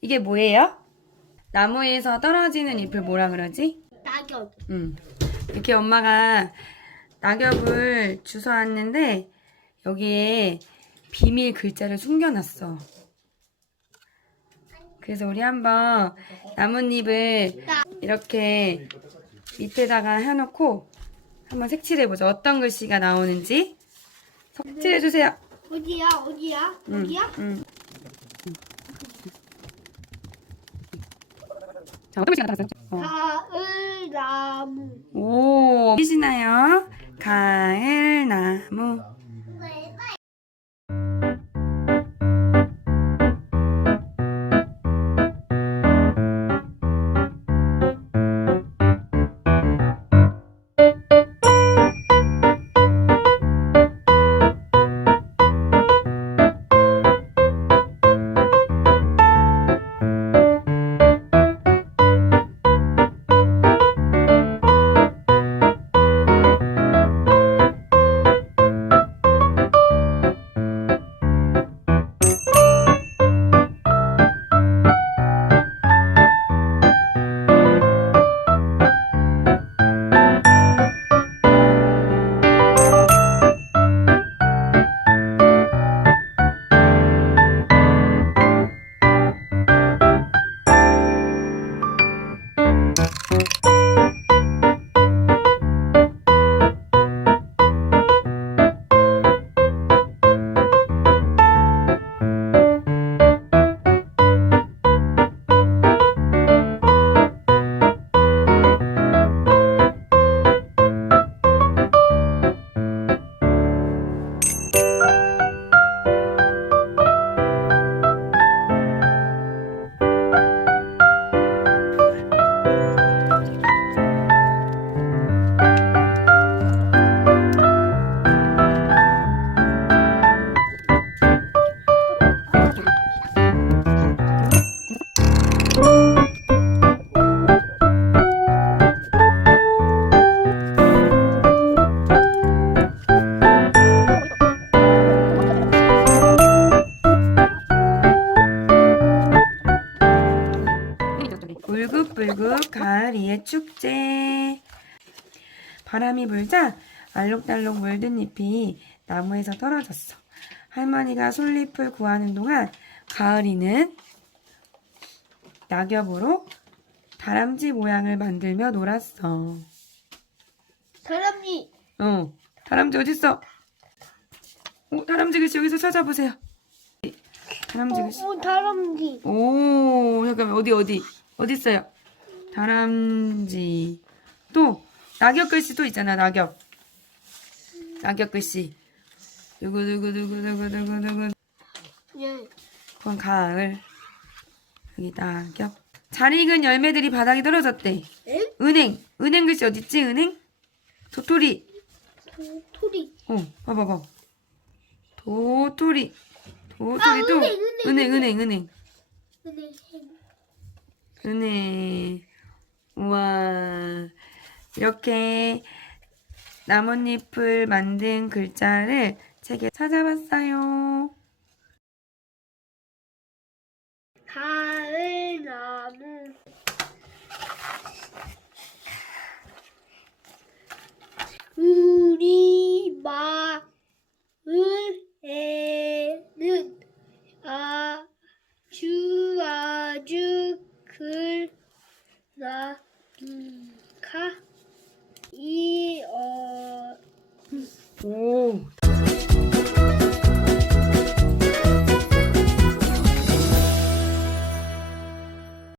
이게 뭐예요? 나무에서 떨어지는 잎을 뭐라 그러지? 낙엽. 음. 이렇게 엄마가 낙엽을 주워왔는데 여기에 비밀 글자를 숨겨놨어. 그래서 우리 한번 나뭇잎을 이렇게 밑에다가 해놓고 한번 색칠해보자. 어떤 글씨가 나오는지 색칠해주세요. 어디야? 어디야? 음, 어디야? 음. 자, 어떤 글씨가 나왔어요? 어. 가을 나무. 오, 보이시나요? 가을 나무. 울긋불긋 가을이의 축제. 바람이 불자 알록달록 물든 잎이 나무에서 떨어졌어. 할머니가 솔잎을 구하는 동안 가을이는 낙엽으로 다람쥐 모양을 만들며 놀았어. 사람이 어, 다람쥐 어딨어? 어, 다람쥐 글씨 여기서 찾아보세요. 다람쥐 글씨. 어, 다람쥐. 오, 잠깐만, 어디, 어디, 어디 있어요? 다람쥐. 또, 낙엽 글씨 또 있잖아, 낙엽. 낙엽 글씨. 누구, 누구, 누구, 누구, 누구, 누구. 예. 그건 가을. 여기 낙엽. 잘 익은 열매들이 바닥에 떨어졌대. 에? 은행. 은행 글씨 어딨지, 은행? 도토리. 토리. 어, 봐봐, 봐. 도토리. 도토리 아, 또. 은행, 은행, 은행, 은행, 은행. 은행. 우와. 이렇게 나뭇잎을 만든 글자를 책에 찾아봤어요. 가을 나무. 우리 마을에는 아주 아주 글나가. 이 어 오,